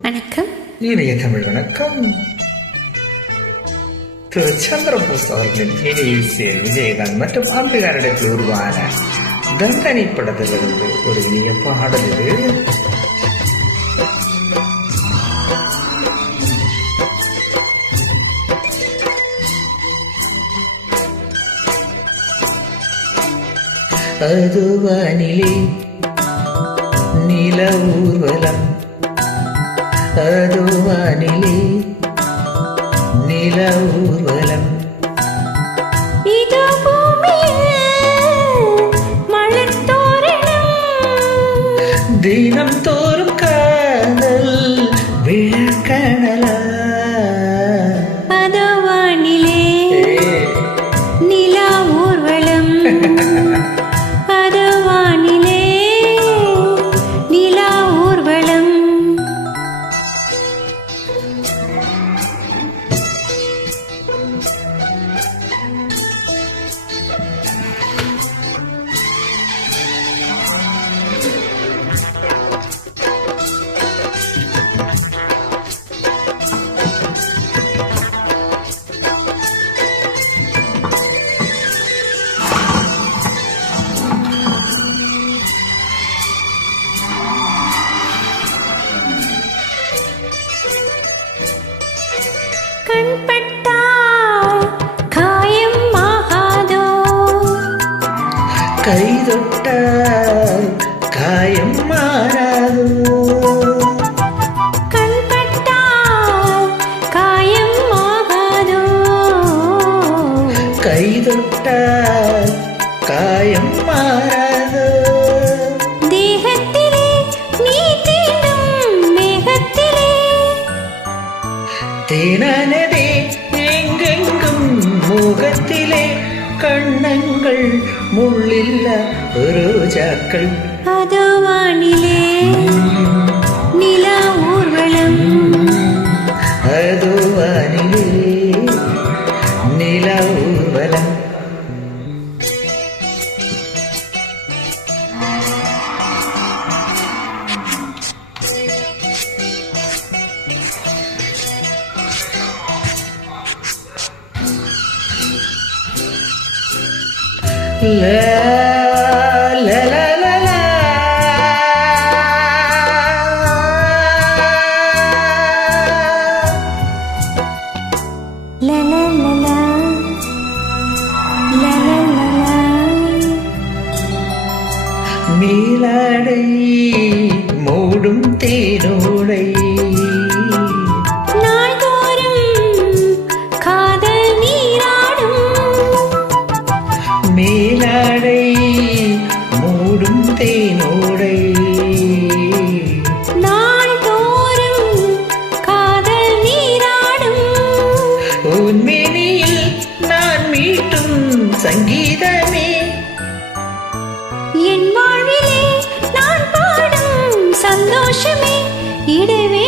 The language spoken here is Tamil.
வணக்கம். இனிய தமிழ் வணக்கம். திரு சந்திரபோஸ் அவர்களின் இனிய இசையில் விஜயகாந்த் மற்றும் அம்பிகாரிடத்தில் உருவான தண்டனை படத்திலிருந்து ஒரு இனிய பாடல் இது. அதுவானிலே நில ஊர்வலம், அதுவானிலே நில ஊர்வலம், இதோ பூமியில் மலர் தோரணம், தினம் தோறும் காதல் விழக்கணலா, அதுவானிலே நில ஊர்வலம், அதுவானிலே நில ஊர்வலம். கண்பட்டால் காயம் ஆகாதோ, கை தொட்டால் காயம் மாறாதோ, கண்பட்டால் காயம் ஆகாதோ, கை தொட்டால் காயம் மாறாதோ, தேகத்திலே நீ தீண்டும் மேகத்திலே, தேனானதே எங்கெங்கும் முகத்திலே, கண்ணங்கள் முள்ளில்ல ரோஜாக்கள், அதுவானிலே நில ஊர்வலம், அதுவானிலே நில ஊர்வலம். La la la la la. la la la la, la la la la. மீளாடை மூடும் தேனோடை, நாள்தோறும் காதல் நீராடும், மீளாடை மூடும் தேனோடை, நாள்தோறும் காதல் நீராடும், உன்மேனியில் நான் மீட்டும் சங்கீதமே, என் வாழ்விலே நான் பாடும் சந்தோஷமே, இடைவே